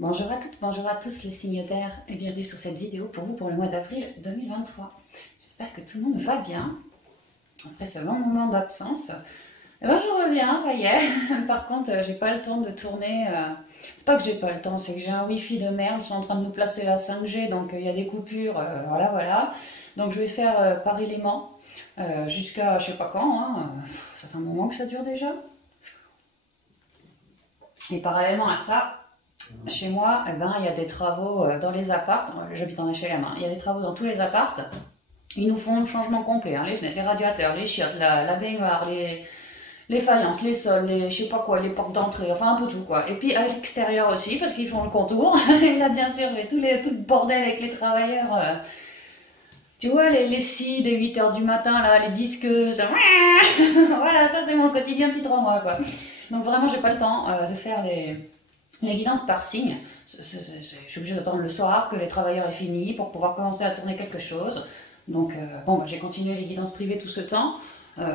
Bonjour à toutes, bonjour à tous les signes d'air et bienvenue sur cette vidéo pour vous pour le mois d'avril 2023. J'espère que tout le monde va bien après ce long moment d'absence. Et ben, je reviens, ça y est. Par contre, j'ai pas le temps de tourner. C'est pas que j'ai pas le temps, c'est que j'ai un wifi de merde. Ils sont en train de nous placer la 5G, donc il y a des coupures. Voilà. Donc je vais faire par élément jusqu'à je sais pas quand. Ça fait un moment que ça dure déjà. Et parallèlement à ça, chez moi, eh ben, il y a des travaux dans les apparts. J'habite en HLM, hein. Il y a des travaux dans tous les apparts. Ils nous font un changement complet, hein. Les fenêtres, les radiateurs, les chiottes, la baignoire, les faïences, les sols, les je sais pas quoi, les portes d'entrée, enfin un peu tout quoi. Et puis à l'extérieur aussi, parce qu'ils font le contour. Et là, bien sûr, j'ai tout le bordel avec les travailleurs. Tu vois, les scies des 8 h du matin, là, les disqueuses. Voilà, ça c'est mon quotidien depuis 3 mois, quoi. Donc vraiment, j'ai pas le temps de faire les guidances par signe. Je suis obligée d'attendre le soir que les travailleurs aient fini pour pouvoir commencer à tourner quelque chose. Donc bon, bah, j'ai continué les guidances privées tout ce temps.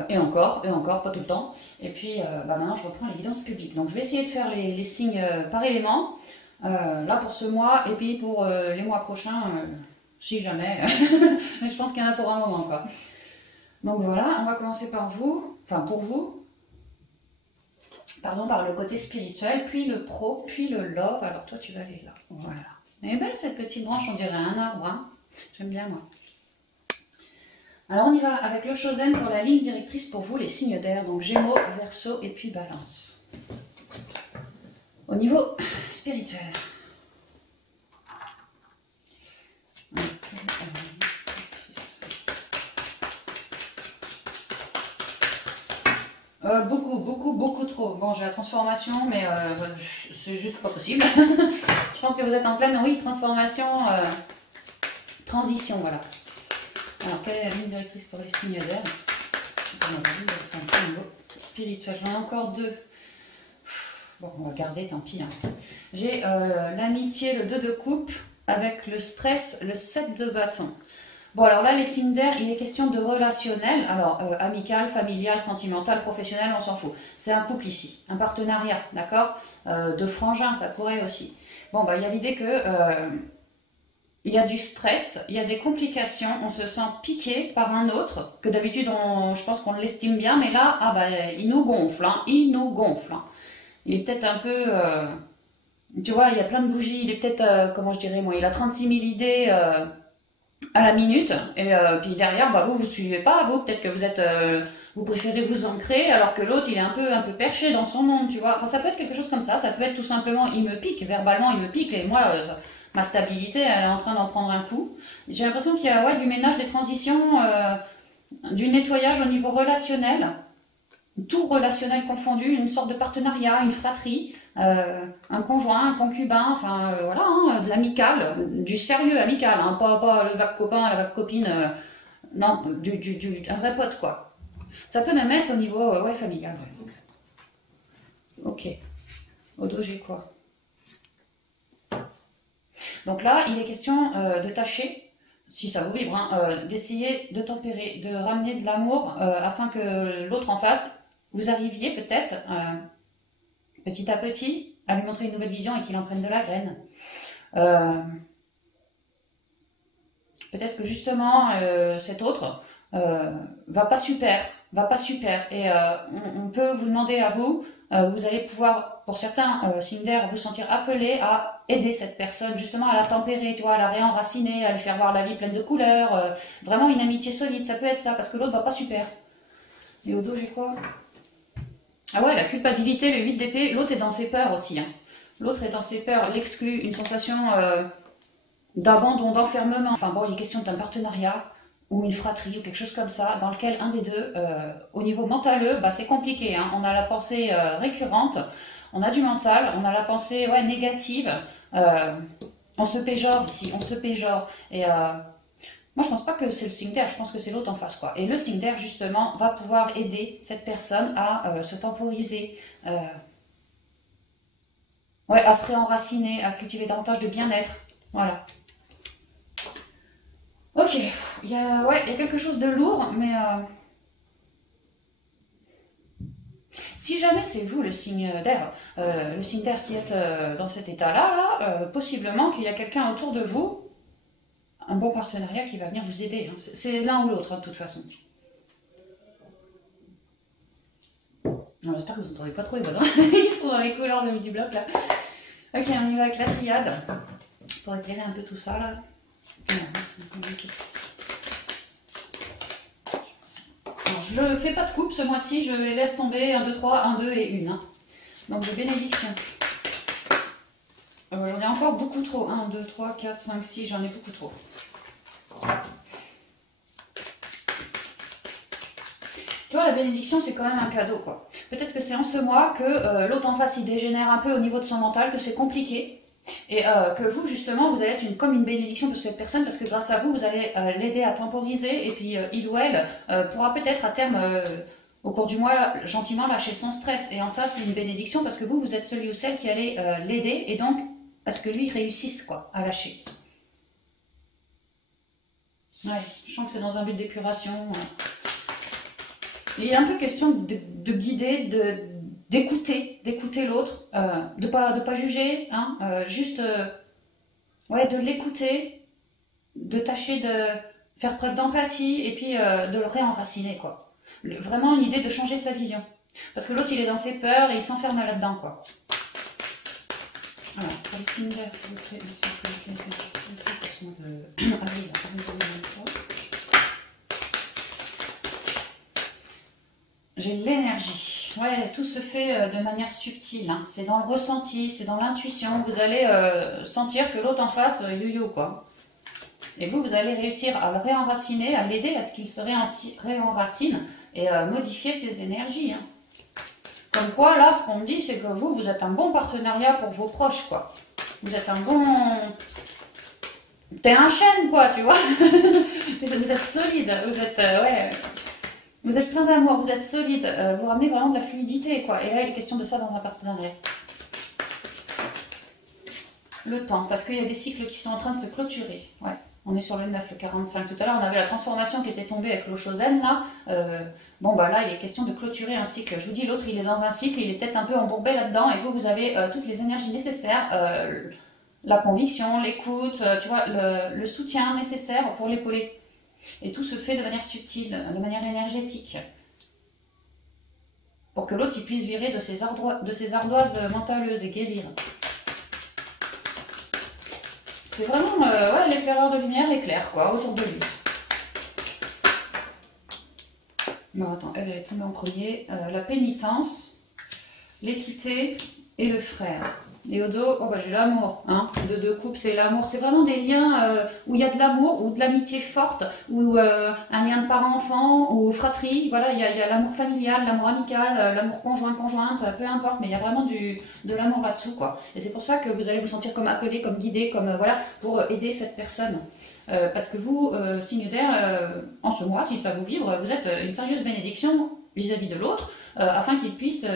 Et encore, pas tout le temps. Et puis bah, maintenant je reprends les guidances publiques. Donc je vais essayer de faire les signes par élément. Là pour ce mois et puis pour les mois prochains, si jamais. Mais je pense qu'il y en a pour un moment quoi. Donc voilà, on va commencer par vous, enfin pour vous. Pardon, par le côté spirituel, puis le pro, puis le love. Alors toi, tu vas aller là. Voilà. Elle est belle cette petite branche, on dirait un arbre. Hein. J'aime bien moi. Alors on y va avec le Chosen pour la ligne directrice pour vous, les signes d'air. Donc Gémeaux, Verseau et puis Balance. Au niveau spirituel. Beaucoup trop. Bon, j'ai la transformation, mais c'est juste pas possible. Je pense que vous êtes en pleine, oui, transformation, transition, voilà. Alors, quelle est la ligne directrice pour les signes d'air? Spirituel, j'en ai encore deux. Bon, on va garder, tant pis. Hein. J'ai l'amitié, le 2 de coupe, avec le stress, le 7 de bâton. Bon, alors là, les signes d'air, il est question de relationnel. Alors, amical, familial, sentimental, professionnel, on s'en fout. C'est un couple ici, un partenariat, d'accord, de frangin, ça pourrait aussi. Bon, bah, il y a l'idée que il y a du stress, il y a des complications, on se sent piqué par un autre, que d'habitude, je pense qu'on l'estime bien, mais là, ah bah, il nous gonfle, hein, il nous gonfle. Hein. Il est peut-être un peu... tu vois, il y a plein de bougies, il est peut-être, comment je dirais, moi, il a 36 000 idées... à la minute et puis derrière bah, vous suivez pas, vous peut-être que vous êtes vous préférez vous ancrer alors que l'autre il est un peu perché dans son monde, tu vois, enfin ça peut être quelque chose comme ça peut être tout simplement il me pique, verbalement il me pique et moi ma stabilité elle est en train d'en prendre un coup. J'ai l'impression qu'il y a du ménage, des transitions, du nettoyage au niveau relationnel, tout relationnel confondu, une sorte de partenariat, une fratrie, un conjoint, un concubin, enfin voilà, hein, de l'amical, du sérieux amical, hein, pas le vague copain, la vague copine, non, un vrai pote quoi. Ça peut même être au niveau ouais, familial. Ouais. Ok, au dos j'ai quoi? Donc là, il est question de tâcher, si ça vous vibre, hein, d'essayer de tempérer, de ramener de l'amour afin que l'autre en face, vous arriviez peut-être petit à petit à lui montrer une nouvelle vision et qu'il en prenne de la graine. Peut-être que justement cet autre va pas super et on peut vous demander à vous, vous allez pouvoir, pour certains signes d'air, vous sentir appelé à aider cette personne justement à la tempérer, tu vois, à la réenraciner, à lui faire voir la vie pleine de couleurs, vraiment une amitié solide, ça peut être ça, parce que l'autre va pas super. Et au dos j'ai quoi? Ah ouais, la culpabilité, le 8 d'épée, l'autre est dans ses peurs aussi. Hein. L'autre est dans ses peurs, l'exclut, une sensation d'abandon, d'enfermement. Enfin bon, il est question d'un partenariat ou une fratrie ou quelque chose comme ça, dans lequel un des deux, au niveau mentaleux, bah, c'est compliqué. Hein. On a la pensée récurrente, on a du mental, on a la pensée ouais, négative. On se péjore ici, on se péjore. Et moi, je pense pas que c'est le signe d'air, je pense que c'est l'autre en face, quoi. Et le signe d'air, justement, va pouvoir aider cette personne à se temporiser, ouais, à se réenraciner, à cultiver davantage de bien-être. Voilà. Ok, il y a quelque chose de lourd, mais Si jamais c'est vous le signe d'air qui êtes dans cet état-là, possiblement qu'il y a quelqu'un autour de vous, un bon partenariat qui va venir vous aider. Hein. C'est l'un ou l'autre, hein, de toute façon. J'espère que vous n'entendez pas trop les voisins. Ils sont dans les couleurs du bloc là. Ok, on y va avec la triade. Pour éclairer un peu tout ça là. Alors, je fais pas de coupe ce mois-ci, je les laisse tomber 1, 2, 3, 1, 2 et 1. Hein. Donc de bénédiction. J'en ai encore beaucoup trop. 1, 2, 3, 4, 5, 6, j'en ai beaucoup trop. Tu vois, la bénédiction, c'est quand même un cadeau, quoi. Peut-être que c'est en ce mois que l'autre en face, il dégénère un peu au niveau de son mental, que c'est compliqué. Et que vous, justement, vous allez être comme une bénédiction pour cette personne, parce que grâce à vous, vous allez l'aider à temporiser, et puis il ou elle pourra peut-être à terme, au cours du mois, gentiment lâcher son stress. Et en ça, c'est une bénédiction, parce que vous êtes celui ou celle qui allait l'aider, et donc, parce que lui, il réussisse, quoi, à lâcher. Ouais, je sens que c'est dans un but d'épuration. Il est un peu question de guider, d'écouter l'autre, de pas juger, hein, juste ouais, de l'écouter, de tâcher de faire preuve d'empathie et puis de le réenraciner, quoi. Vraiment l'idée de changer sa vision. Parce que l'autre il est dans ses peurs et il s'enferme là-dedans, quoi. Voilà, pour les signes d'air, s'il vous plaît, j'ai l'énergie. Ouais, tout se fait de manière subtile. Hein. C'est dans le ressenti, c'est dans l'intuition. Vous allez sentir que l'autre en face, yo-yo, quoi. Et vous allez réussir à le réenraciner, à l'aider à ce qu'il se réenracine et modifier ses énergies. Hein. Comme quoi, là, ce qu'on me dit, c'est que vous êtes un bon partenariat pour vos proches, quoi. Vous êtes un bon... T'es un chêne, quoi, tu vois. Vous êtes solide, vous êtes... ouais... Vous êtes plein d'amour, vous êtes solide, vous ramenez vraiment de la fluidité, quoi. Et là, il est question de ça dans un partenariat. Le temps, parce qu'il y a des cycles qui sont en train de se clôturer. Ouais, on est sur le 9, le 45. Tout à l'heure, on avait la transformation qui était tombée avec l'Oshōzen, là. Bon, bah là, il est question de clôturer un cycle. Je vous dis, l'autre, il est dans un cycle, il est peut-être un peu embourbé là-dedans, et vous avez toutes les énergies nécessaires, la conviction, l'écoute, tu vois, le soutien nécessaire pour l'épauler. Et tout se fait de manière subtile, de manière énergétique. Pour que l'autre il puisse virer de ses ardoises mentaleuses et guérir. C'est vraiment ouais, l'éclaireur de lumière éclaire, quoi, autour de lui. Non, attends, elle est tombée en premier. La pénitence, l'équité et le frère. Et au dos, oh bah j'ai l'amour, hein. De deux coupes, c'est l'amour. C'est vraiment des liens où il y a de l'amour, ou de l'amitié forte, ou un lien de parent-enfant, ou fratrie. Voilà, il y a l'amour familial, l'amour amical, l'amour conjointe, peu importe, mais il y a vraiment de l'amour là-dessous, quoi. Et c'est pour ça que vous allez vous sentir comme appelé, comme guidé, comme voilà, pour aider cette personne. Parce que vous, signe d'air, en ce mois, si ça vous vibre, vous êtes une sérieuse bénédiction vis-à-vis de l'autre, afin qu'il puisse...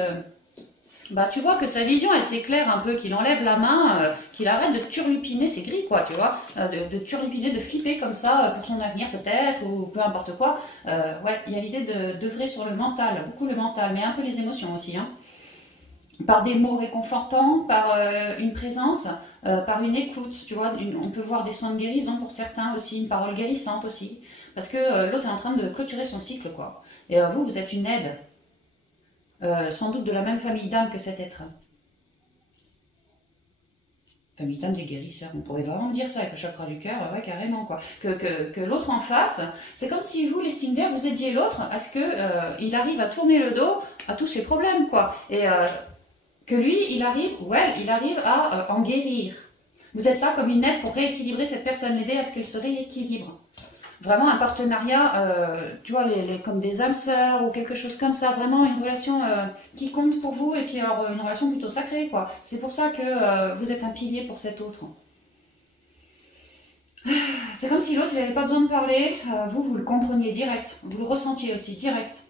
bah, tu vois que sa vision, elle s'éclaire un peu, qu'il enlève la main, qu'il arrête de turlupiner, c'est gris quoi, tu vois, de turlupiner, de flipper comme ça pour son avenir peut-être, ou peu importe quoi. Ouais, il y a l'idée d'œuvrer sur le mental, beaucoup le mental, mais un peu les émotions aussi, hein. Par des mots réconfortants, par une présence, par une écoute, tu vois, on peut voir des soins de guérison pour certains aussi, une parole guérissante aussi, parce que l'autre est en train de clôturer son cycle, quoi. Et vous êtes une aide. Sans doute de la même famille d'âme que cet être. Famille d'âme des guérisseurs, on pourrait vraiment dire ça avec le chakra du cœur, ouais, carrément quoi. Que l'autre en face, c'est comme si vous, les signes d'air, vous aidiez l'autre à ce qu'il arrive à tourner le dos à tous ses problèmes, quoi. Et que lui, il arrive à en guérir. Vous êtes là comme une aide pour rééquilibrer cette personne, l'aider à ce qu'elle se rééquilibre. Vraiment un partenariat, tu vois, comme des âmes sœurs ou quelque chose comme ça, vraiment une relation qui compte pour vous et puis alors une relation plutôt sacrée, quoi. C'est pour ça que vous êtes un pilier pour cet autre. C'est comme si l'autre, il n'avait pas besoin de parler, vous le compreniez direct, vous le ressentiez aussi direct.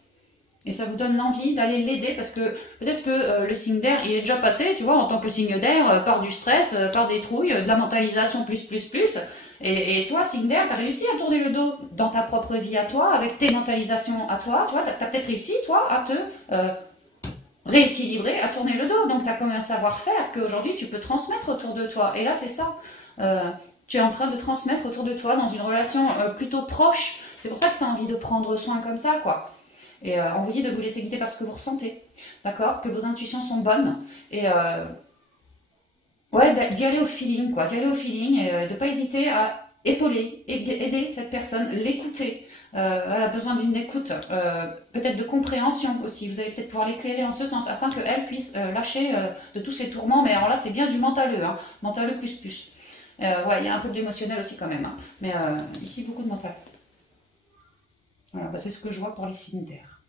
Et ça vous donne l'envie d'aller l'aider parce que peut-être que le signe d'air, il est déjà passé, tu vois, en tant que signe d'air, par du stress, par des trouilles, de la mentalisation plus. Et toi, signe d'air, tu as réussi à tourner le dos dans ta propre vie à toi, avec tes mentalisations à toi, tu vois, tu as peut-être réussi, toi, à te rééquilibré, a tourné le dos. Donc, tu as comme un savoir-faire qu'aujourd'hui, tu peux transmettre autour de toi. Et là, c'est ça. Tu es en train de transmettre autour de toi dans une relation plutôt proche. C'est pour ça que tu as envie de prendre soin comme ça, quoi. Et on vous dit de vous laisser guider par ce que vous ressentez. D'accord? Que vos intuitions sont bonnes. Et ouais, d'y aller au feeling, quoi. D'y aller au feeling et de ne pas hésiter à épauler, aider cette personne, l'écouter. Elle a besoin d'une écoute, peut-être de compréhension aussi. Vous allez peut-être pouvoir l'éclairer en ce sens afin qu'elle puisse lâcher de tous ses tourments. Mais alors là, c'est bien du mentaleux, hein. Mentaleux plus plus. Ouais, il y a un peu d'émotionnel aussi quand même. Hein. Mais ici, beaucoup de mental. Voilà, bah, c'est ce que je vois pour les signes d'air.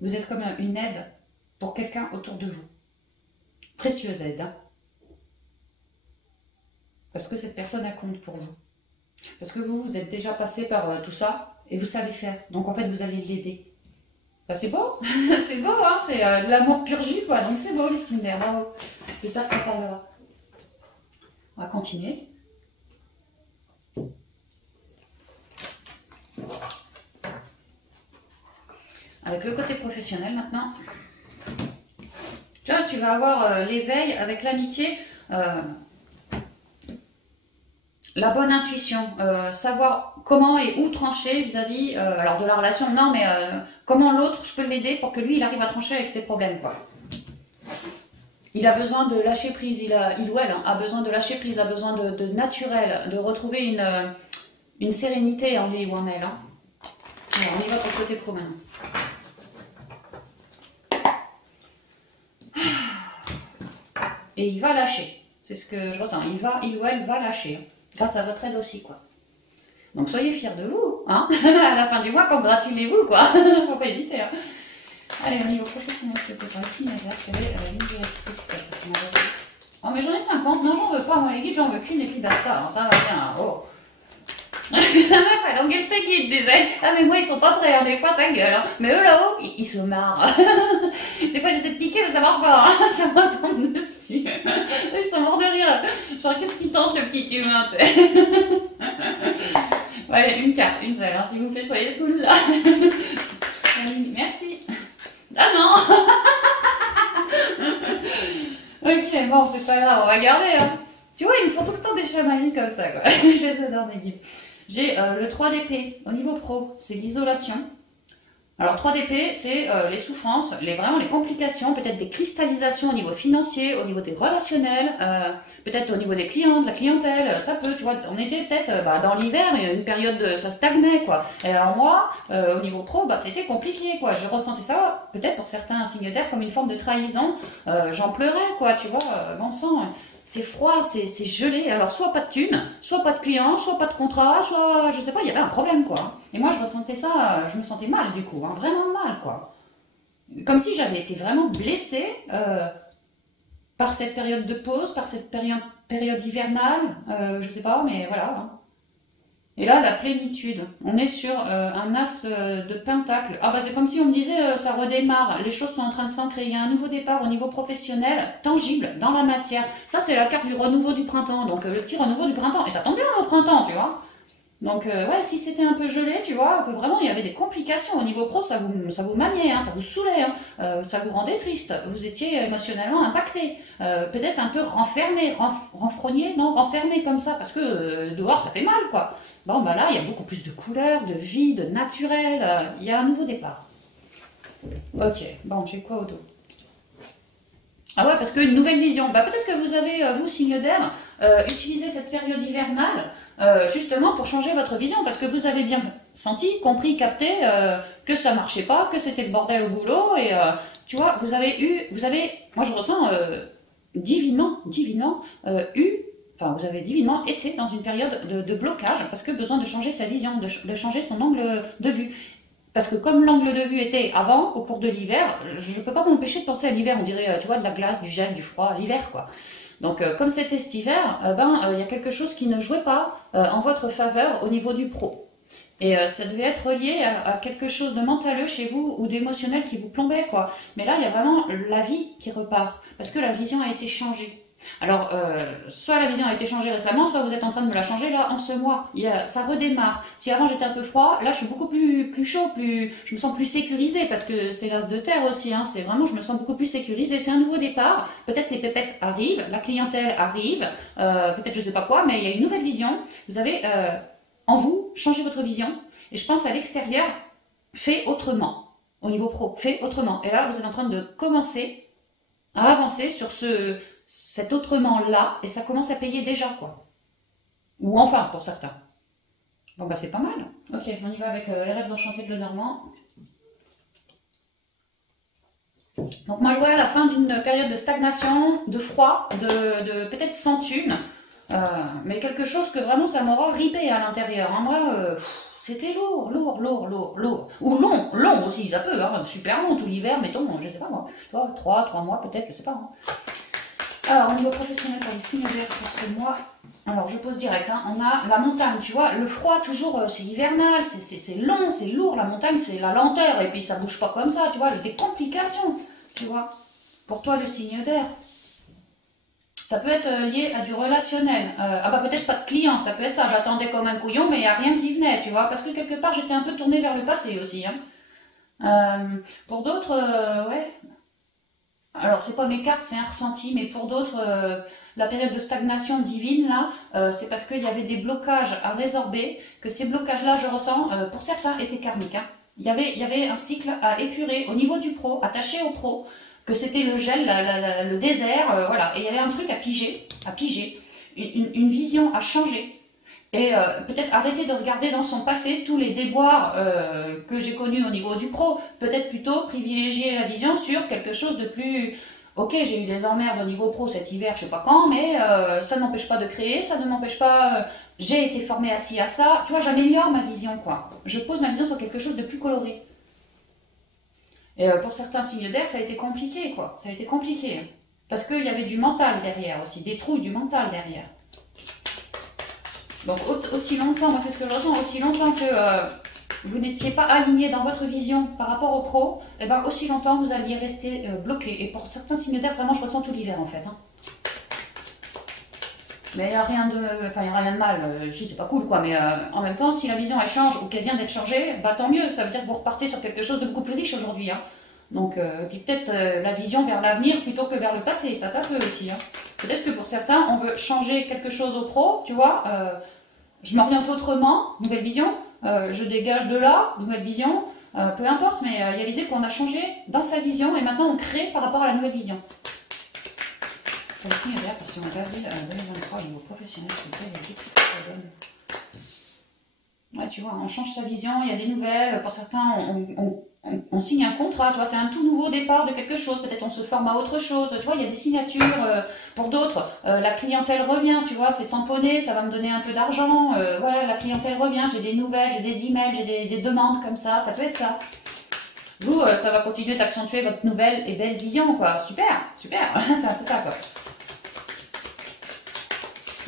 Vous êtes comme une aide pour quelqu'un autour de vous. Précieuse aide. Hein. Parce que cette personne, elle compte pour vous. Parce que vous, vous êtes déjà passé par tout ça et vous savez faire. Donc en fait, vous allez l'aider. Bah, c'est beau, c'est beau, hein, c'est de l'amour pur jus, quoi. Donc c'est beau les signes d'air, bravo. J'espère que ça parlera. On va continuer. Avec le côté professionnel maintenant. Tu vois, tu vas avoir l'éveil avec l'amitié. La bonne intuition, savoir comment et où trancher vis-à-vis, alors de la relation, non, mais comment l'autre, je peux l'aider pour que lui, il arrive à trancher avec ses problèmes, quoi. Il a besoin de lâcher prise, il ou elle hein, a besoin de lâcher prise, a besoin de naturel, de retrouver une sérénité en lui ou en elle. Hein. Alors, on y va pour le côté pro maintenant. Et il va lâcher, c'est ce que je ressens, il ou elle va lâcher. Grâce à votre aide aussi, quoi. Donc soyez fiers de vous, hein. À la fin du mois, congratulez-vous, quoi. Faut pas hésiter, hein. Allez, au niveau professionnel, c'était pour le signe vert, quelle est la ligne directrice. Oh, mais j'en ai 50, non, j'en veux pas, moi les guides, j'en veux qu'une et puis basta, hein. Ça va bien, oh. La meuf, elle engueule ses guides, disait. Ah, mais moi, ils sont pas prêts, hein. Des fois, ça gueule, hein. Mais eux là-haut, ils se marrent. Des fois, j'essaie de piquer, mais ça marche pas, hein. Ça me tombe dessus. Ils sont morts de rire. Genre, qu'est-ce qui tente, le petit humain, tu sais. Ouais, une carte, une seule, hein, s'il vous plaît, soyez cool, là. Merci. Ah non. Ok, bon, c'est pas grave, on va garder, hein. Tu vois, ils me font tout le temps des chamailleries comme ça, quoi. Je les adore, mes guides. J'ai le 3 d'épée au niveau pro, c'est l'isolation. Alors 3 d'épée, c'est les souffrances, vraiment les complications, peut-être des cristallisations au niveau financier, au niveau des relationnels, peut-être au niveau des clients, de la clientèle, ça peut, tu vois, on était peut-être dans l'hiver, une période, ça stagnait, quoi. Et alors moi, au niveau pro, c'était compliqué, quoi. Je ressentais ça, peut-être pour certains signes d'air, comme une forme de trahison. J'en pleurais, quoi, tu vois, bon sang. C'est froid, c'est gelé. Alors, soit pas de thunes, soit pas de clients, soit pas de contrat, soit, je sais pas, il y avait un problème, quoi. Et moi, je ressentais ça, je me sentais mal, du coup, hein, vraiment mal, quoi. Comme si j'avais été vraiment blessée par cette période de pause, par cette période hivernale, je sais pas, mais voilà. Hein. Et là, la plénitude. On est sur un as de pentacle. Ah bah c'est comme si on me disait, ça redémarre, les choses sont en train de s'ancrer. Il y a un nouveau départ au niveau professionnel, tangible, dans la matière. Ça, c'est la carte du renouveau du printemps. Donc le petit renouveau du printemps. Et ça tombe bien au printemps, tu vois. Donc ouais, si c'était un peu gelé, tu vois, que vraiment il y avait des complications au niveau pro, ça vous maniait, hein, ça vous saoulait, hein, ça vous rendait triste, vous étiez émotionnellement impacté, peut-être un peu renfermé, renfrogné, non, renfermé comme ça, parce que dehors ça fait mal, quoi. Bon, bah là, il y a beaucoup plus de couleurs, de vie, de naturel, il y a un nouveau départ. Ok, bon, j'ai quoi au dos? Ah ouais, parce qu'une nouvelle vision, bah peut-être que vous avez, vous, signe d'air, utilisé cette période hivernale, justement pour changer votre vision, parce que vous avez bien senti, compris, capté que ça marchait pas, que c'était le bordel au boulot, et tu vois, vous avez, moi je ressens divinement, enfin vous avez divinement été dans une période de blocage, parce que besoin de changer sa vision, de changer son angle de vue. Parce que comme l'angle de vue était avant, au cours de l'hiver, je ne peux pas m'empêcher de penser à l'hiver, on dirait, tu vois, de la glace, du gel, du froid, l'hiver, quoi. Donc, comme c'était cet hiver, y a quelque chose qui ne jouait pas en votre faveur au niveau du pro. Et ça devait être lié à quelque chose de mentaleux chez vous ou d'émotionnel qui vous plombait, quoi. Mais là, il y a vraiment la vie qui repart, parce que la vision a été changée. Alors, soit la vision a été changée récemment, soit vous êtes en train de me la changer là en ce mois. Ça redémarre. Si avant j'étais un peu froid, là je suis beaucoup plus chaud, je me sens plus sécurisée parce que c'est l'as de terre aussi. Hein, c'est vraiment, je me sens beaucoup plus sécurisée. C'est un nouveau départ. Peut-être les pépettes arrivent, la clientèle arrive, peut-être je sais pas quoi, mais il y a une nouvelle vision. Vous avez en vous changé votre vision. Et je pense à l'extérieur, fait autrement. Au niveau pro, fait autrement. Et là, vous êtes en train de commencer à avancer sur cet autrement-là, et ça commence à payer déjà, quoi. Ou enfin, pour certains. Bon, bah c'est pas mal. Ok, on y va avec les rêves enchantés de Lenormand. Donc moi, je vois la fin d'une période de stagnation, de froid, de peut-être sans thune, mais quelque chose que vraiment, ça m'aura ripé à l'intérieur. En vrai, c'était lourd. Ou long aussi, ça peut, hein, super long, tout l'hiver, mettons, je sais pas moi, 3 mois peut-être, je sais pas. Hein. Alors, au niveau professionnel, pour les signes d'air pour ce mois, alors je pose direct, hein, on a la montagne, tu vois, le froid toujours, c'est hivernal, c'est long, c'est lourd, la montagne c'est la lenteur, et puis ça bouge pas comme ça, tu vois, des complications, tu vois. Pour toi, le signe d'air, ça peut être lié à du relationnel. Ah bah peut-être pas de client, ça peut être ça. J'attendais comme un couillon, mais il n'y a rien qui venait, tu vois. Parce que quelque part, j'étais un peu tournée vers le passé aussi. Hein. Pour d'autres, ouais. Alors, c'est pas mes cartes, c'est un ressenti. Mais pour d'autres, la période de stagnation divine, là, c'est parce qu'il y avait des blocages à résorber. Que ces blocages-là, je ressens, pour certains, étaient karmiques. Hein. Il y avait un cycle à épurer au niveau du pro, attaché au pro. Que c'était le gel, le désert, voilà. Et il y avait un truc à piger, une vision à changer. Et peut-être arrêter de regarder dans son passé tous les déboires que j'ai connus au niveau du pro. Peut-être plutôt privilégier la vision sur quelque chose de plus... Ok, j'ai eu des emmerdes au niveau pro cet hiver, je sais pas quand, mais ça ne m'empêche pas de créer, ça ne m'empêche pas... j'ai été formée à ci, à ça. Tu vois, j'améliore ma vision, quoi. Je pose ma vision sur quelque chose de plus coloré. Et pour certains signes d'air, ça a été compliqué, quoi. Ça a été compliqué. Parce qu'il y avait du mental derrière aussi, des trouilles du mental derrière. Donc aussi longtemps, moi c'est ce que je ressens, aussi longtemps que vous n'étiez pas aligné dans votre vision par rapport au pro, et ben aussi longtemps vous alliez rester bloqué. Et pour certains signes d'air, vraiment je ressens tout l'hiver en fait. Hein. Mais il n'y a rien de mal, si c'est pas cool quoi, mais en même temps, si la vision elle change ou qu'elle vient d'être changée, bah tant mieux, ça veut dire que vous repartez sur quelque chose de beaucoup plus riche aujourd'hui. Hein. Donc, puis peut-être la vision vers l'avenir plutôt que vers le passé, ça peut aussi. Hein. Peut-être que pour certains, on veut changer quelque chose au pro, tu vois, je m'oriente autrement, nouvelle vision, je dégage de là, nouvelle vision, peu importe, mais il y a l'idée qu'on a changé dans sa vision et maintenant on crée par rapport à la nouvelle vision. Pour les signes d'air, parce qu'on a avril 2023 au niveau professionnel, c'est très qu'est-ce que ça donne. Ouais, tu vois, on change sa vision, il y a des nouvelles, pour certains, on signe un contrat, tu vois, c'est un tout nouveau départ de quelque chose, peut-être on se forme à autre chose, tu vois, il y a des signatures, pour d'autres, la clientèle revient, tu vois, c'est tamponné, ça va me donner un peu d'argent, voilà, la clientèle revient, j'ai des nouvelles, j'ai des emails, j'ai des demandes comme ça peut être ça. Vous, ça va continuer d'accentuer votre nouvelle et belle vision, quoi, super, c'est un peu ça, quoi.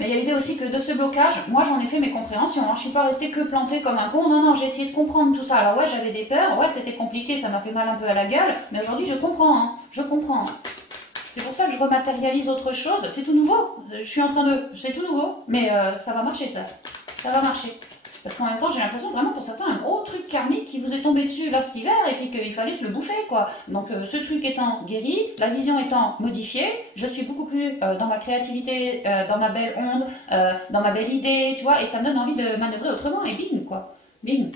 Mais il y a l'idée aussi que de ce blocage, moi j'en ai fait mes compréhensions. Hein. Je ne suis pas restée que plantée comme un con. Non, j'ai essayé de comprendre tout ça. Alors ouais, j'avais des peurs. Ouais, c'était compliqué, ça m'a fait mal un peu à la gueule. Mais aujourd'hui, je comprends. Hein. Je comprends. C'est pour ça que je rematérialise autre chose. C'est tout nouveau. Je suis en train de... C'est tout nouveau. Mais ça va marcher, ça. Ça va marcher. Parce qu'en même temps, j'ai l'impression vraiment pour certains un gros truc karmique qui vous est tombé dessus là cet hiver et puis qu'il fallait se le bouffer quoi. Donc ce truc étant guéri, la vision étant modifiée, je suis beaucoup plus dans ma créativité, dans ma belle onde, dans ma belle idée, tu vois, et ça me donne envie de manœuvrer autrement et bing quoi. Bing.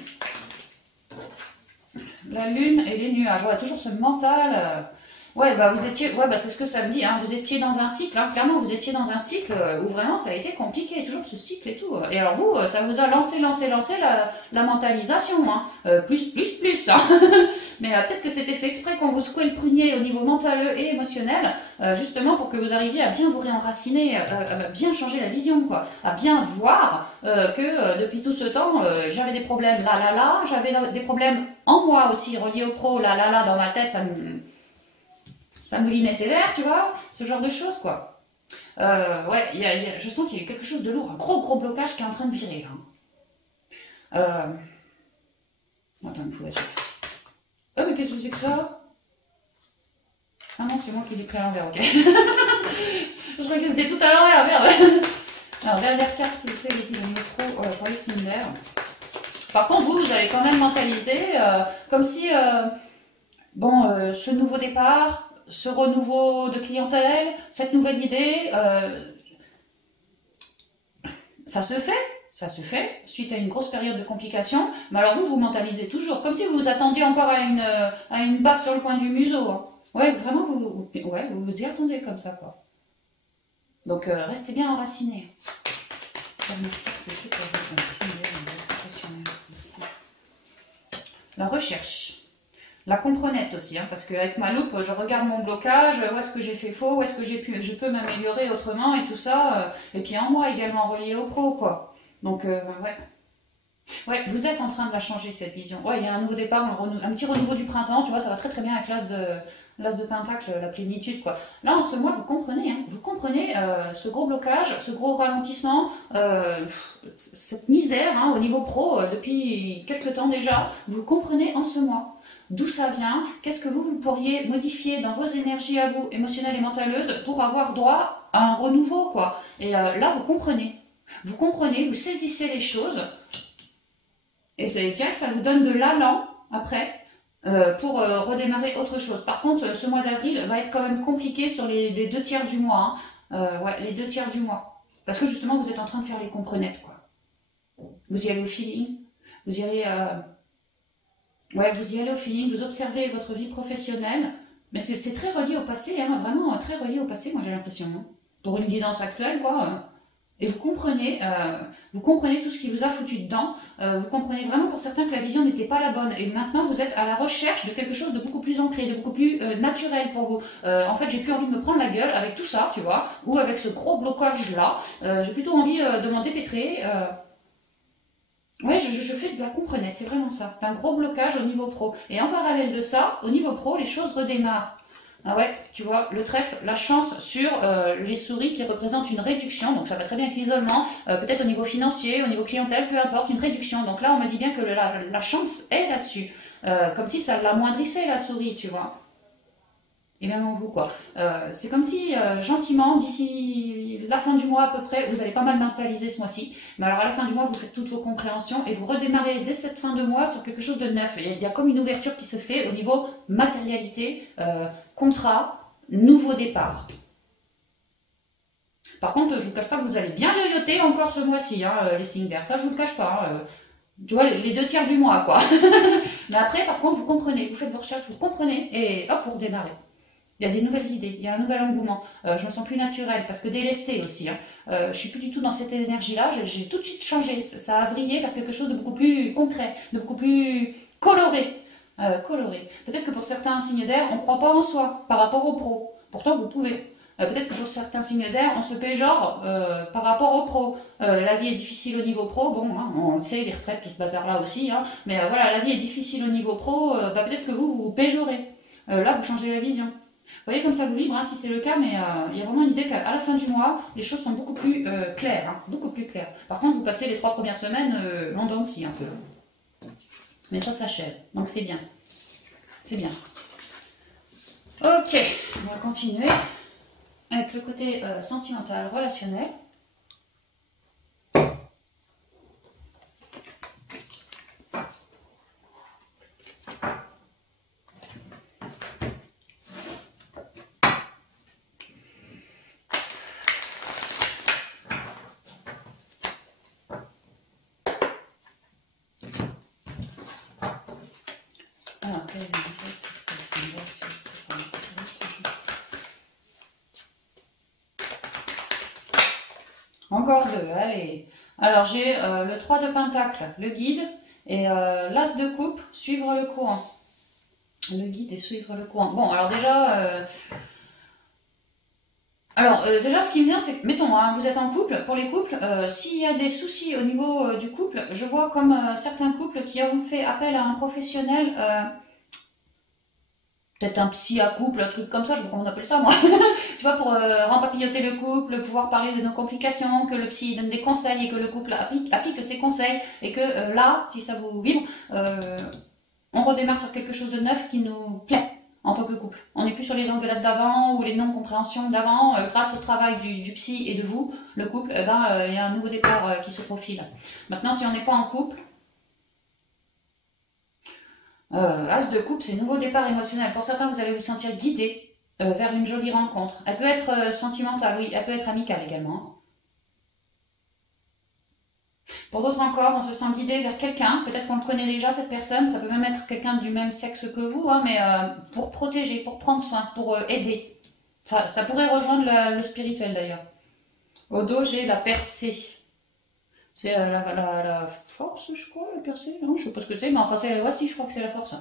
La lune et les nuages, ouais, toujours ce mental. Ouais, bah vous étiez, ouais, bah c'est ce que ça me dit, hein. Vous étiez dans un cycle, hein. Clairement, vous étiez dans un cycle où vraiment ça a été compliqué, toujours ce cycle et tout. Et alors vous, ça vous a lancé la mentalisation, hein. Plus, hein. Mais peut-être que c'était fait exprès qu'on vous secouait le prunier au niveau mental et émotionnel, justement pour que vous arriviez à bien vous réenraciner, à bien changer la vision, quoi. À bien voir que depuis tout ce temps, j'avais des problèmes là, j'avais des problèmes en moi aussi, reliés au pro, là, dans ma tête, ça moulinait sévère, tu vois, ce genre de choses, quoi. Ouais, je sens qu'il y a quelque chose de lourd, un gros blocage qui est en train de virer, là. Attends, il faut être... Oh, mais qu'est-ce que c'est que ça? Ah non, c'est moi qui l'ai pris à l'envers, ok. Je crois que c'était tout à l'envers, merde. Alors, dernière carte, s'il vous plaît, les guides pro pour les cinéraires. Par contre, vous allez quand même mentaliser comme si, ce nouveau départ, ce renouveau de clientèle, cette nouvelle idée, ça se fait, suite à une grosse période de complications, mais alors vous mentalisez toujours, comme si vous vous attendiez encore à une baffe sur le coin du museau. Hein. Ouais, vraiment, vous vous y attendez comme ça, quoi. Donc, restez bien enracinés. La recherche. La comprenette aussi, hein, parce qu'avec ma loupe, je regarde mon blocage, où est-ce que j'ai fait faux, où est-ce que je peux m'améliorer autrement et tout ça. Et puis en moi également relié au pro, quoi. Donc, ouais. Ouais, vous êtes en train de la changer cette vision. Ouais, il y a un nouveau départ, un petit renouveau du printemps, tu vois, ça va très très bien avec l'as de pentacle, la plénitude, quoi. Là, en ce mois, vous comprenez, hein, vous comprenez ce gros blocage, ce gros ralentissement, cette misère hein, au niveau pro depuis quelques temps déjà, vous comprenez en ce mois. D'où ça vient, qu'est-ce que vous pourriez modifier dans vos énergies à vous, émotionnelles et mentaleuses, pour avoir droit à un renouveau, quoi. Et là, vous comprenez, vous saisissez les choses. Et c'est direct, ça vous donne de l'allant après pour redémarrer autre chose. Par contre, ce mois d'avril va être quand même compliqué sur les 2 tiers du mois. Hein. Ouais, les 2 tiers du mois. Parce que justement, vous êtes en train de faire les comprenettes, quoi. Vous y allez au feeling, vous y allez, vous y allez au feeling, vous observez votre vie professionnelle. Mais c'est très relié au passé, hein, vraiment très relié au passé, moi j'ai l'impression. Hein. Pour une guidance actuelle, quoi. Et vous comprenez tout ce qui vous a foutu dedans. Vous comprenez vraiment pour certains que la vision n'était pas la bonne. Et maintenant, vous êtes à la recherche de quelque chose de beaucoup plus ancré, de beaucoup plus naturel pour vous. En fait, j'ai plus envie de me prendre la gueule avec tout ça, tu vois, ou avec ce gros blocage-là. J'ai plutôt envie de m'en dépêtrer. Ouais, je fais de la comprenette, c'est vraiment ça. Un gros blocage au niveau pro. Et en parallèle de ça, au niveau pro, les choses redémarrent. Ah ouais, tu vois, le trèfle, la chance sur les souris qui représentent une réduction, donc ça va très bien avec l'isolement, peut-être au niveau financier, au niveau clientèle, peu importe, une réduction. Donc là, on me dit bien que la chance est là-dessus, comme si ça l'amoindrissait la souris, tu vois. Et même en vous, quoi. C'est comme si, gentiment, d'ici la fin du mois à peu près, vous allez pas mal mentaliser ce mois-ci, mais alors à la fin du mois, vous faites toutes vos compréhensions et vous redémarrez dès cette fin de mois sur quelque chose de neuf. Il y a comme une ouverture qui se fait au niveau matérialité, contrat, nouveau départ. Par contre, je ne vous cache pas que vous allez bien yoyoter encore ce mois-ci, hein, les signes d'air. Ça, je ne vous le cache pas. Hein, tu vois, les 2 tiers du mois, quoi. Mais après, par contre, vous comprenez, vous faites vos recherches, vous comprenez, et hop, vous redémarrez. Il y a des nouvelles idées, il y a un nouvel engouement. Je me sens plus naturelle parce que délestée aussi. Hein. Je suis plus du tout dans cette énergie-là. J'ai tout de suite changé. Ça a vrillé vers quelque chose de beaucoup plus concret, de beaucoup plus coloré. Peut-être que pour certains signes d'air, on ne croit pas en soi par rapport au pro. Pourtant, vous pouvez. Peut-être que pour certains signes d'air, on se paie genre par rapport au pro. La vie est difficile au niveau pro. Bon, hein, on le sait, les retraites, tout ce bazar-là aussi. Hein. Mais voilà, la vie est difficile au niveau pro. Peut-être que vous péjorez. Là, vous changez la vision. Vous voyez comme ça vous vibre, hein, si c'est le cas, mais il y a vraiment l'idée qu'à la fin du mois, les choses sont beaucoup plus claires, hein, beaucoup plus claires. Par contre, vous passez les 3 premières semaines en dents de scie un peu. Mais ça s'achève, donc c'est bien. C'est bien. Ok, on va continuer avec le côté sentimental, relationnel. Encore 2, allez. Alors j'ai le 3 de pentacle, le guide, et l'as de coupe, suivre le courant. Le guide et suivre le courant. Bon, alors déjà, ce qui me vient, c'est que, mettons, hein, vous êtes en couple, pour les couples, s'il y a des soucis au niveau du couple, je vois comme certains couples qui ont fait appel à un professionnel, peut-être un psy à couple, un truc comme ça, je sais pas comment on appelle ça moi, tu vois, pour rempapilloter le couple, pouvoir parler de nos complications, que le psy donne des conseils et que le couple applique ses conseils, et que là, si ça vous vibre, on redémarre sur quelque chose de neuf qui nous plaît. en tant que couple. On n'est plus sur les engueulades d'avant ou les non-compréhensions d'avant. Grâce au travail du psy et de vous, le couple, il y a un nouveau départ qui se profile. Maintenant, si on n'est pas en couple, As de coupe, c'est nouveau départ émotionnel. Pour certains, vous allez vous sentir guidé vers une jolie rencontre. Elle peut être sentimentale, oui, elle peut être amicale également. Pour d'autres encore, on se sent guidé vers quelqu'un, peut-être qu'on le connaît déjà cette personne, ça peut même être quelqu'un du même sexe que vous, hein, mais pour protéger, pour prendre soin, pour aider. Ça pourrait rejoindre le spirituel d'ailleurs. Au dos, j'ai la percée. C'est la force, je crois, la percée. Non, je sais pas ce que c'est, mais enfin, voici, je crois que c'est la force.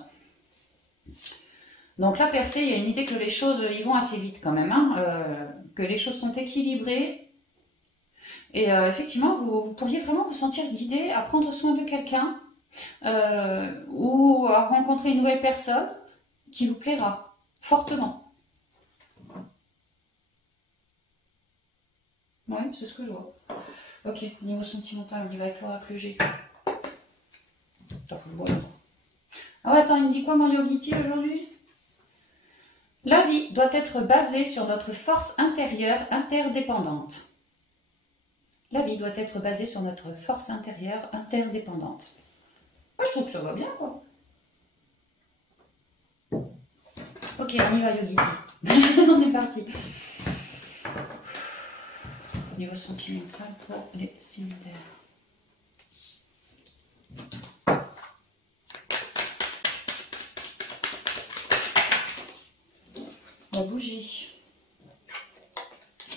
Donc la percée, il y a une idée que les choses y vont assez vite quand même, hein, que les choses sont équilibrées. Et effectivement, vous pourriez vraiment vous sentir guidé à prendre soin de quelqu'un ou à rencontrer une nouvelle personne qui vous plaira fortement. Ouais, c'est ce que je vois. Ok, niveau sentimental, on y va avec l'oracle G. Attends, faut que je bois. Ah ouais, attends, il me dit quoi mon Yogiti aujourd'hui? La vie doit être basée sur notre force intérieure interdépendante. La vie doit être basée sur notre force intérieure interdépendante. Moi, je trouve que ça va bien, quoi. Ok, on y va, Yogiti. On est parti. Niveau sentimental pour les signes d'air. La bougie.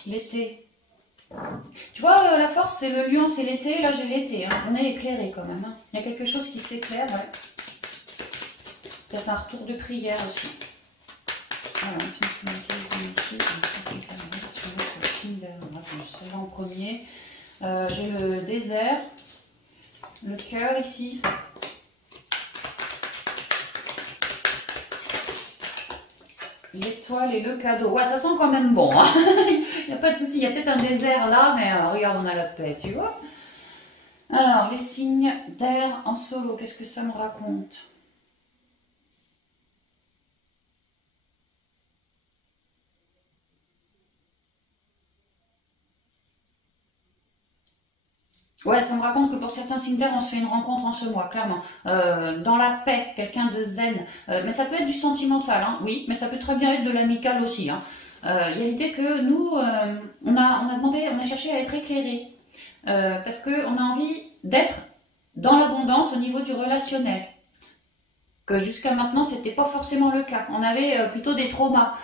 L'été. Tu vois, la force, c'est le lion, c'est l'été. Là, j'ai l'été. Hein. On est éclairé quand même. Hein. Il y a quelque chose qui s'éclaire, ouais. Peut-être un retour de prière aussi. Voilà, je vais en premier. J'ai le désert, le cœur ici. L'étoile et le cadeau. Ouais, ça sent quand même bon. Hein. Il n'y a pas de souci. Il y a peut-être un désert là, mais regarde, on a la paix, tu vois. Alors, les signes d'air en solo, qu'est-ce que ça me raconte? Ouais, ça me raconte que pour certains signes d'air, on se fait une rencontre en ce mois, clairement. Dans la paix, quelqu'un de zen. Mais ça peut être du sentimental, hein, oui, mais ça peut très bien être de l'amical aussi. Hein. Il y a l'idée que nous, on a cherché à être éclairés. Parce qu'on a envie d'être dans l'abondance au niveau du relationnel. Que jusqu'à maintenant, c'était pas forcément le cas. On avait plutôt des traumas,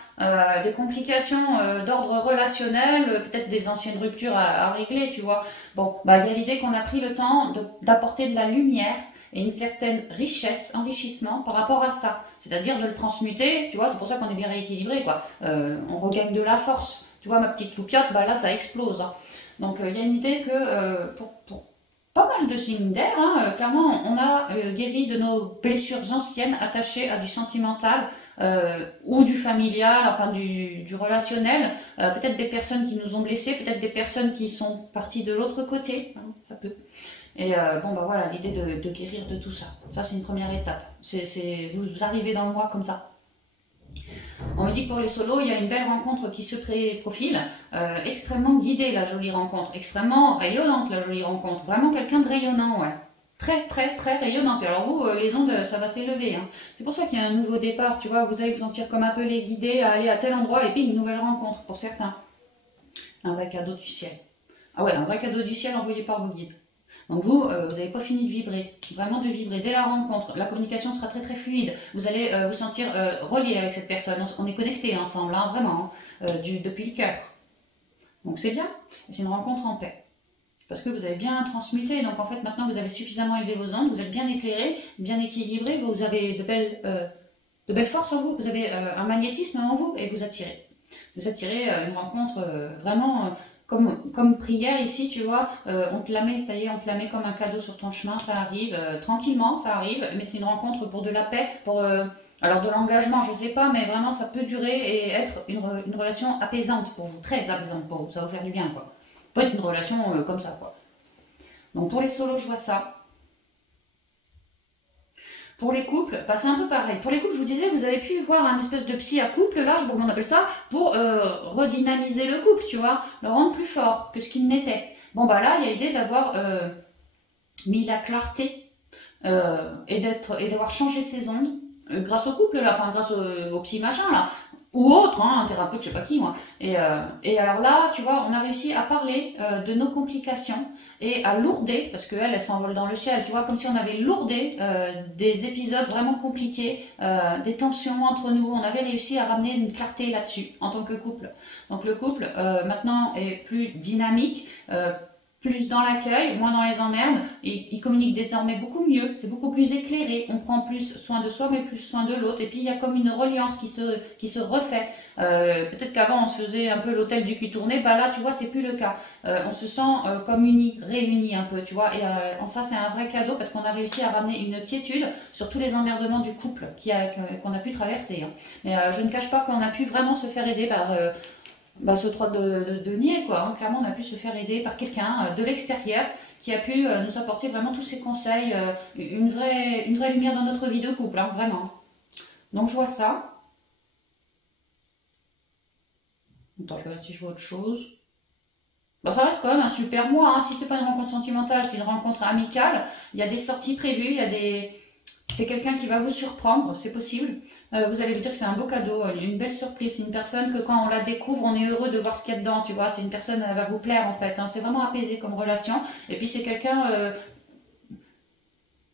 des complications d'ordre relationnel, peut-être des anciennes ruptures à régler, tu vois. Bon, il y a l'idée qu'on a pris le temps d'apporter de la lumière et une certaine richesse, enrichissement par rapport à ça. C'est-à-dire de le transmuter, tu vois, c'est pour ça qu'on est bien rééquilibré, quoi. On regagne de la force. Tu vois, ma petite loupiote, là, ça explose. Hein. Donc, il y a une idée que pour pas mal de signes d'air, hein. Clairement, on a guéri de nos blessures anciennes attachées à du sentimental ou du familial, enfin du relationnel. Peut-être des personnes qui nous ont blessés, peut-être des personnes qui sont parties de l'autre côté, hein, ça peut. Et voilà, l'idée de guérir de tout ça. Ça, c'est une première étape. Vous arrivez dans le mois comme ça. On me dit que pour les solos, il y a une belle rencontre qui se profile, extrêmement guidée la jolie rencontre, extrêmement rayonnante la jolie rencontre, vraiment quelqu'un de rayonnant, ouais. Très très très rayonnant. Puis alors vous, les ondes, ça va s'élever. Hein. C'est pour ça qu'il y a un nouveau départ, tu vois, vous allez vous sentir comme appelé, guidé à aller à tel endroit et puis une nouvelle rencontre pour certains. Un vrai cadeau du ciel. Ah ouais, un vrai cadeau du ciel envoyé par vos guides. Donc vous n'avez pas fini de vibrer, vraiment de vibrer. Dès la rencontre, la communication sera très très fluide. Vous allez vous sentir relié avec cette personne. On est connectés ensemble, hein, vraiment, depuis le cœur. Donc c'est bien, c'est une rencontre en paix. Parce que vous avez bien transmuté, donc en fait maintenant vous avez suffisamment élevé vos ondes, vous êtes bien éclairé, bien équilibré, vous avez de belles forces en vous, vous avez un magnétisme en vous et vous attirez. Vous attirez une rencontre vraiment... Comme prière ici, tu vois, on te la met, ça y est, on te la met comme un cadeau sur ton chemin, ça arrive, tranquillement, ça arrive, mais c'est une rencontre pour de la paix, pour alors de l'engagement, je sais pas, mais vraiment ça peut durer et être une relation apaisante pour vous, très apaisante pour vous, ça va vous faire du bien, quoi. Pas être une relation comme ça, quoi. Donc pour les solos, je vois ça. Pour les couples, bah, c'est un peu pareil. Pour les couples, je vous disais, vous avez pu voir un espèce de psy à couple, là, je sais pas comment on appelle ça, pour redynamiser le couple, tu vois, le rendre plus fort que ce qu'il n'était. Bon, bah là, il y a l'idée d'avoir mis la clarté et d'avoir changé ses ondes grâce au couple, là, enfin, grâce au psy machin, là, ou autre, hein, un thérapeute, je sais pas qui, moi. Et alors là, tu vois, on a réussi à parler de nos complications et à lourder, parce qu'elle, elle s'envole dans le ciel, tu vois, comme si on avait lourdé des épisodes vraiment compliqués, des tensions entre nous. On avait réussi à ramener une clarté là-dessus, en tant que couple. Donc le couple, maintenant, est plus dynamique, plus dans l'accueil, moins dans les emmerdes, et il communique désormais beaucoup mieux, c'est beaucoup plus éclairé, on prend plus soin de soi mais plus soin de l'autre, et puis il y a comme une reliance qui se refait. Peut-être qu'avant on se faisait un peu l'hôtel du cul tourné, bah là tu vois c'est plus le cas. On se sent comme unis, réunis un peu, tu vois, et en ça c'est un vrai cadeau parce qu'on a réussi à ramener une quiétude sur tous les emmerdements du couple qu'on a pu traverser. Hein. Mais je ne cache pas qu'on a pu vraiment se faire aider par ce 3 de nier, quoi. Hein. Clairement, on a pu se faire aider par quelqu'un de l'extérieur qui a pu nous apporter vraiment tous ses conseils, une vraie lumière dans notre vie de couple, hein, vraiment. Donc, je vois ça. Attends, je regarde si je vois autre chose. Bah, ça reste quand même un super mois, hein. Si c'est pas une rencontre sentimentale, c'est une rencontre amicale. Il y a des sorties prévues, il y a des... C'est quelqu'un qui va vous surprendre, c'est possible. Vous allez vous dire que c'est un beau cadeau, une belle surprise. C'est une personne que quand on la découvre, on est heureux de voir ce qu'il y a dedans, tu vois. C'est une personne, elle va vous plaire en fait. Hein. C'est vraiment apaisé comme relation. Et puis c'est quelqu'un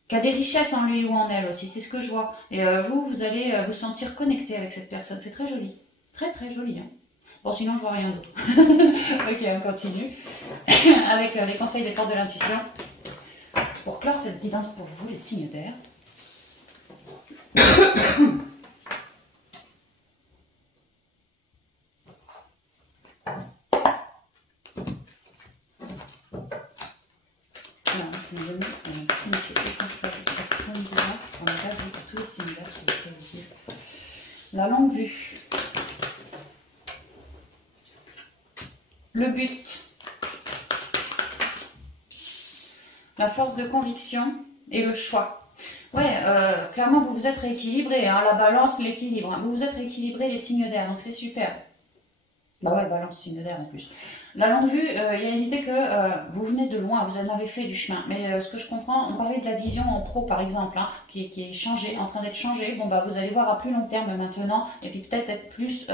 qui a des richesses en lui ou en elle aussi, c'est ce que je vois. Et vous allez vous sentir connecté avec cette personne. C'est très joli. Très très joli. Hein. Bon, sinon je vois rien d'autre. Ok, on continue. Avec les conseils des portes de l'intuition. Pour clore cette guidance pour vous, les signes d'air. C'est une donnée on a pas vu tous les signes d'air. La longue vue. Le but. La force de conviction et le choix. Ouais, clairement, vous vous êtes rééquilibré, hein, la balance, l'équilibre. Hein, vous vous êtes rééquilibré les signes d'air, donc c'est super. Bah ouais, balance, signe d'air en plus. La longue vue, il y a une idée que vous venez de loin, vous en avez fait du chemin. Mais ce que je comprends, on parlait de la vision en pro par exemple, hein, qui est changée, en train d'être changée. Bon bah vous allez voir à plus long terme maintenant, et puis peut-être être plus,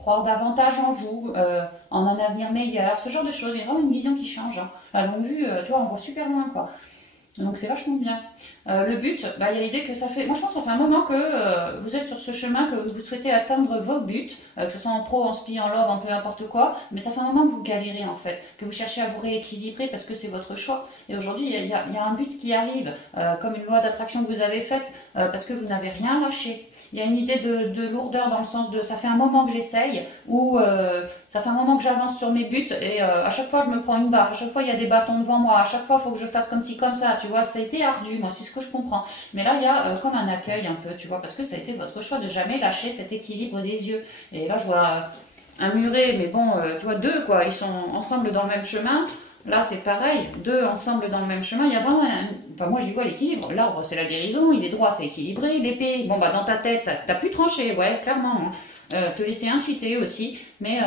croire davantage en vous, en un avenir meilleur, ce genre de choses. Il y a vraiment une vision qui change. Hein. La longue vue, tu vois, on voit super loin quoi. Donc c'est vachement bien. Le but, bah, il y a l'idée que ça fait... Moi je pense que ça fait un moment que vous êtes sur ce chemin, que vous souhaitez atteindre vos buts, que ce soit en pro, en spi, en love, en peu importe quoi, mais ça fait un moment que vous galérez en fait, que vous cherchez à vous rééquilibrer parce que c'est votre choix. Et aujourd'hui, il y a un but qui arrive, comme une loi d'attraction que vous avez faite, parce que vous n'avez rien lâché. Il y a une idée de lourdeur dans le sens de ça fait un moment que j'essaye, ou ça fait un moment que j'avance sur mes buts, et à chaque fois je me prends une baffe, à chaque fois il y a des bâtons devant moi, à chaque fois il faut que je fasse comme ci, comme ça, tu vois, ça a été ardu, moi c'est ce que je comprends. Mais là il y a comme un accueil un peu, tu vois, parce que ça a été votre choix de jamais lâcher cet équilibre des yeux. Et là je vois un muret, mais bon, tu vois, deux quoi, ils sont ensemble dans le même chemin. Là, c'est pareil, deux ensemble dans le même chemin, il y a vraiment Enfin, moi, j'y vois l'équilibre. L'arbre, c'est la guérison, il est droit, c'est équilibré. L'épée, bon, bah, dans ta tête, t'as pu trancher, ouais, clairement. Hein. Te laisser intuiter aussi, mais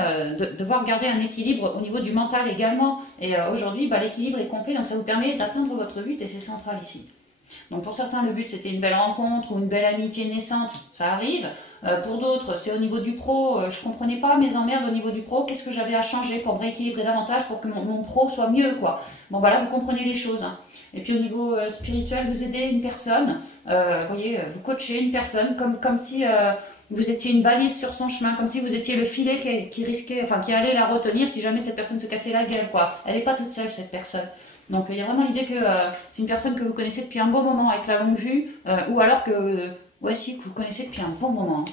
devoir garder un équilibre au niveau du mental également. Et aujourd'hui, bah, l'équilibre est complet, donc ça vous permet d'atteindre votre but, et c'est central ici. Donc pour certains, le but c'était une belle rencontre ou une belle amitié naissante, ça arrive. Pour d'autres, c'est au niveau du pro, je comprenais pas mes emmerdes au niveau du pro, qu'est-ce que j'avais à changer pour me rééquilibrer davantage pour que mon pro soit mieux, quoi. Bon voilà, vous comprenez les choses. Hein. Et puis au niveau spirituel, vous aidez une personne, vous voyez, vous coachez une personne comme si vous étiez une balise sur son chemin, comme si vous étiez le filet qui risquait, enfin qui allait la retenir si jamais cette personne se cassait la gueule, quoi. Elle n'est pas toute seule, cette personne. Donc il y a vraiment l'idée que c'est une personne que vous connaissez depuis un bon moment avec la longue vue, ou alors que, ouais si, que vous connaissez depuis un bon moment.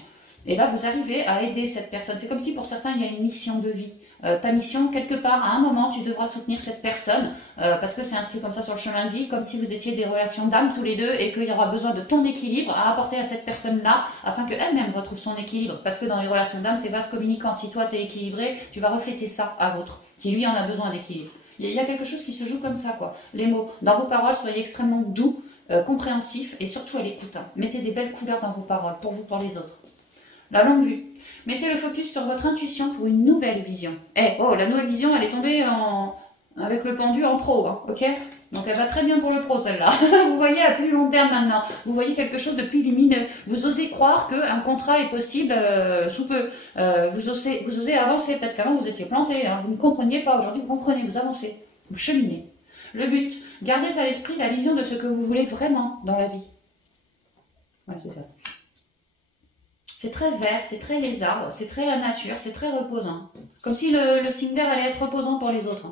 Et là vous arrivez à aider cette personne. C'est comme si pour certains il y a une mission de vie. Ta mission, quelque part, à un moment, tu devras soutenir cette personne, parce que c'est inscrit comme ça sur le chemin de vie, comme si vous étiez des relations d'âme tous les deux, et qu'il y aura besoin de ton équilibre à apporter à cette personne-là, afin qu'elle-même retrouve son équilibre. Parce que dans les relations d'âme, c'est vase communicant. Si toi t'es équilibré, tu vas refléter ça à l'autre. Si lui en a besoin d'équilibre. Il y a quelque chose qui se joue comme ça, quoi. Les mots. Dans vos paroles, soyez extrêmement doux, compréhensif et surtout à l'écoute. Hein. Mettez des belles couleurs dans vos paroles, pour vous, pour les autres. La longue vue. Mettez le focus sur votre intuition pour une nouvelle vision. La nouvelle vision, elle est tombée avec le pendu en pro, hein, ok? Donc elle va très bien pour le pro, celle-là. Vous voyez à plus long terme maintenant. Vous voyez quelque chose de plus lumineux. Vous osez croire qu'un contrat est possible sous peu. Vous osez avancer. Peut-être qu'avant vous étiez planté, hein, vous ne compreniez pas. Aujourd'hui vous comprenez, vous avancez, vous cheminez. Le but, gardez à l'esprit la vision de ce que vous voulez vraiment dans la vie. Ouais, c'est ça. C'est très vert, c'est très les arbres, c'est très la nature, c'est très reposant. Comme si le signe d'air allait être reposant pour les autres.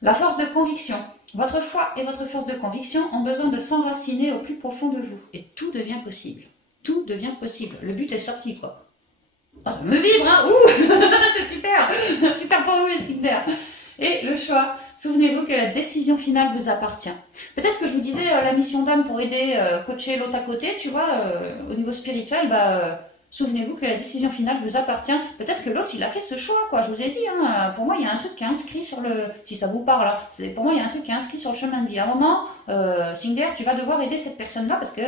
La force de conviction. Votre foi et votre force de conviction ont besoin de s'enraciner au plus profond de vous. Et tout devient possible. Tout devient possible. Le but est sorti, quoi. Oh, ça me vibre, hein. Ouh. C'est super. Super pour vous, les signes d'air. Et le choix. Souvenez-vous que la décision finale vous appartient. Peut-être que je vous disais la mission d'âme pour aider, coacher l'autre à côté, tu vois, au niveau spirituel, souvenez-vous que la décision finale vous appartient. Peut-être que l'autre, il a fait ce choix, quoi. Je vous ai dit, hein, pour moi, il y a un truc qui est inscrit sur le... Si ça vous parle, hein, pour moi, il y a un truc qui est inscrit sur le chemin de vie. À un moment, Singer, tu vas devoir aider cette personne-là parce que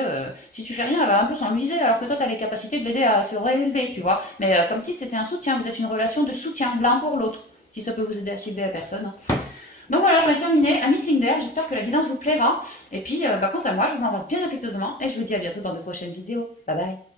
si tu fais rien, elle va un peu s'ennuiser alors que toi, tu as les capacités de l'aider à se réélever, tu vois. Mais comme si c'était un soutien. Vous êtes une relation de soutien, l'un pour l'autre. Si ça peut vous aider à cibler la personne. Donc voilà, j'en ai terminé. Amis Singer, j'espère que la guidance vous plaira. Et puis, quant à moi, je vous embrasse bien affectueusement et je vous dis à bientôt dans de prochaines vidéos. Bye bye.